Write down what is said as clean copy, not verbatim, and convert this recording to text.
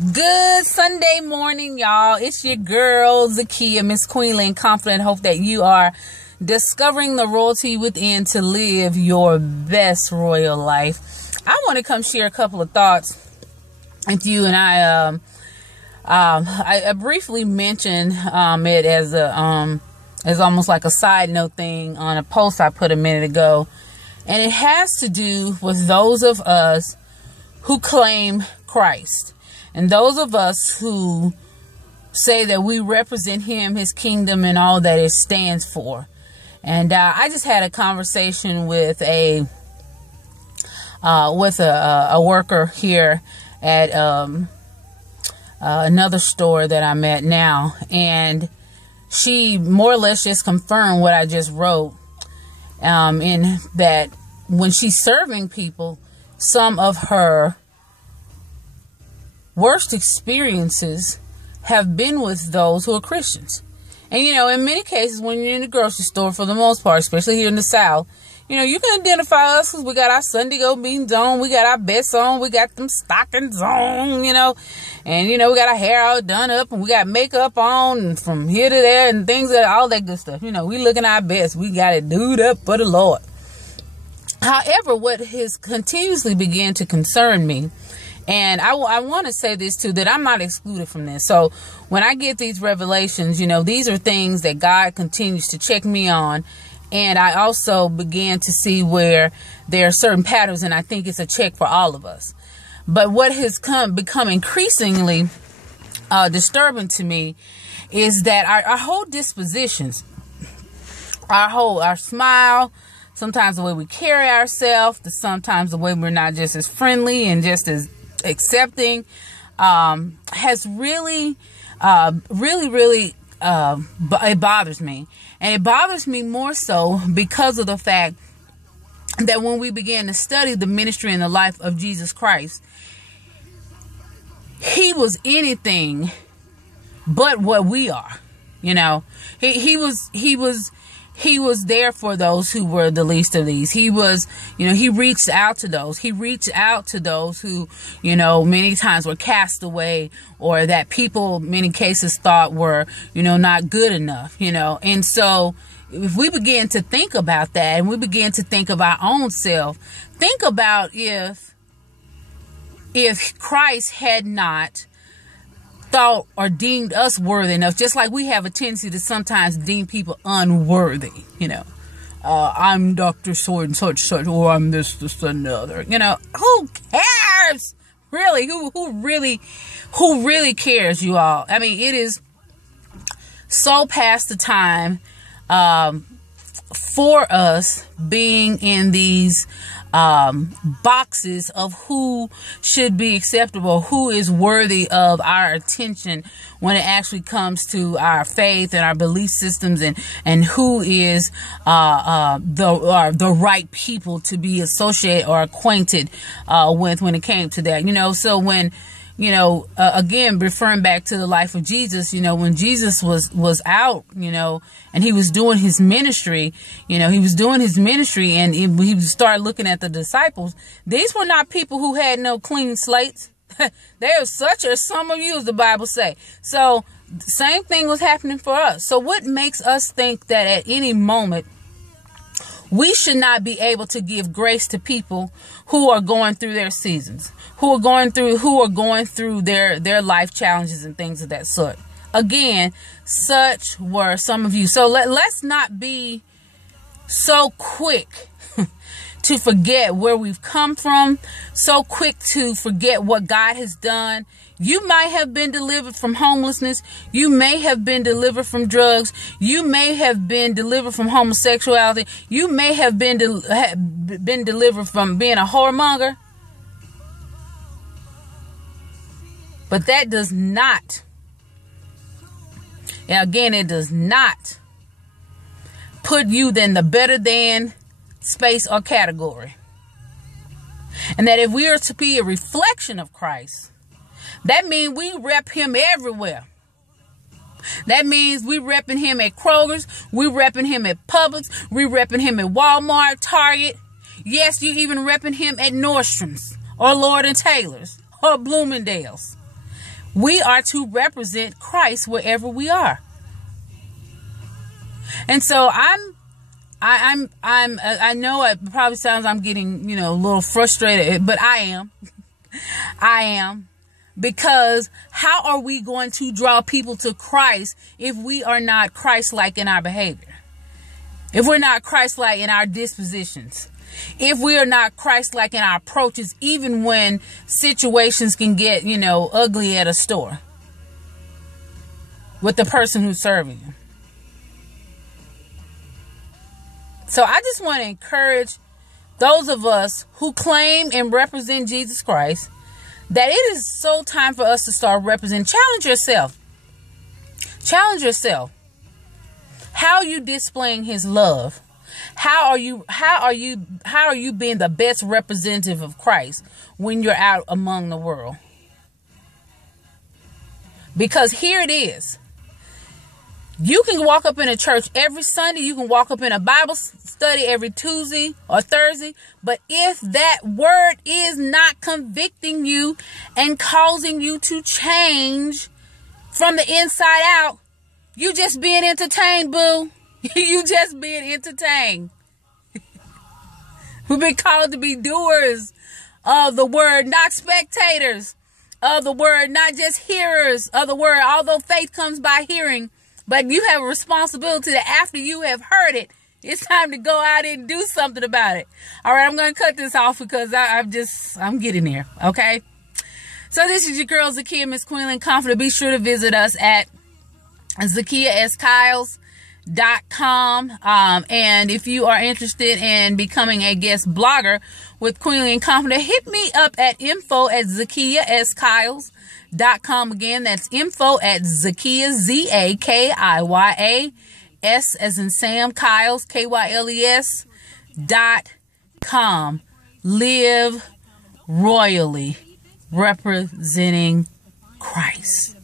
Good Sunday morning, y'all. It's your girl, Zakia, Miss Queenland, confident. Hope that you are discovering the royalty within to live your best royal life. I want to come share a couple of thoughts with you, and I briefly mentioned it as almost like a side note thing on a post I put a minute ago, and it has to do with those of us who claim Christ. And those of us who say that we represent him, his kingdom, and all that it stands for. And I just had a conversation with a worker here at another store that I'm at now, and she more or less just confirmed what I just wrote. In that when she's serving people, some of her worst experiences have been with those who are Christians. And, in many cases, when you're in the grocery store, for the most part, especially here in the South, you can identify us because we got our Sunday go beans on, we got our best on, we got them stockings on, and, we got our hair all done up, and we got makeup on, and from here to there, and things, all that good stuff. We looking our best. We got it dude up for the Lord. However, what has continuously began to concern me, and I want to say this too, that I'm not excluded from this. So when I get these revelations, these are things that God continues to check me on. And I also began to see where there are certain patterns, and I think it's a check for all of us. But what has become increasingly disturbing to me is that our whole dispositions, our smile, sometimes the way we carry ourselves, sometimes the way we're not just as friendly and just as accepting, has really it bothers me. And it bothers me more so because of the fact that when we began to study the ministry and the life of Jesus Christ, he was anything but what we are. He was there for those who were the least of these. He was, he reached out to those. He reached out to those who, many times were cast away, or that people, many cases, thought were, not good enough, And so if we begin to think about that, and we begin to think of our own self, think about if Christ had not thought or deemed us worthy enough, just like we have a tendency to sometimes deem people unworthy. I'm Dr. So and such, or I'm this, and the other. Who cares? Really? Who really cares, you all? I mean, it is so past the time for us being in these boxes of who should be acceptable, who is worthy of our attention when it actually comes to our faith and our belief systems, and who is the right people to be associated or acquainted with when it came to that. So when again, referring back to the life of Jesus, when Jesus was out, and he was doing his ministry, and he would start looking at the disciples. These were not people who had no clean slates. They are such as some of you, as the Bible say. So same thing was happening for us. So what makes us think that at any moment we should not be able to give grace to people who are going through their seasons, who are going through their life challenges and things of that sort? Again, such were some of you. So let's not be so quick to forget where we've come from, so quick to forget what God has done. You might have been delivered from homelessness. You may have been delivered from drugs. You may have been delivered from homosexuality. You may have been delivered from being a whoremonger. But that does not, and again, it does not put you in the better than space or category. And that if we are to be a reflection of Christ, that means we rep him everywhere. That means we repping him at Kroger's, we repping him at Publix, we repping him at Walmart, Target. Yes, you even repping him at Nordstrom's or Lord and Taylor's or Bloomingdale's. We are to represent Christ wherever we are. And so I know it probably sounds I'm getting, a little frustrated, but I am. I am. Because how are we going to draw people to Christ if we are not Christ-like in our behavior? If we're not Christ-like in our dispositions? If we are not Christ-like in our approaches, even when situations can get, ugly at a store with the person who's serving you? So I just want to encourage those of us who claim and represent Jesus Christ that it is so time for us to start representing. Challenge yourself. Challenge yourself. How are you displaying his love? How are you being the best representative of Christ when you're out among the world? Because here it is. You can walk up in a church every Sunday. You can walk up in a Bible study every Tuesday or Thursday. But if that word is not convicting you and causing you to change from the inside out, you just being entertained, boo. You just being entertained. We've been called to be doers of the word, not spectators of the word, not just hearers of the word. Although faith comes by hearing, but you have a responsibility that after you have heard it, it's time to go out and do something about it. All right, I'm going to cut this off because I'm getting there. Okay. So this is your girl, Zakiya Miss Queenland Confident. Be sure to visit us at ZakiyaSKyles.com. And if you are interested in becoming a guest blogger with Queenly and Confident, hit me up at info@ZakiyaSKyles.com. Again, that's info@Zakiya, ZAKIYA, as in Sam, Kyles, KYLES.com. Live royally, representing Christ.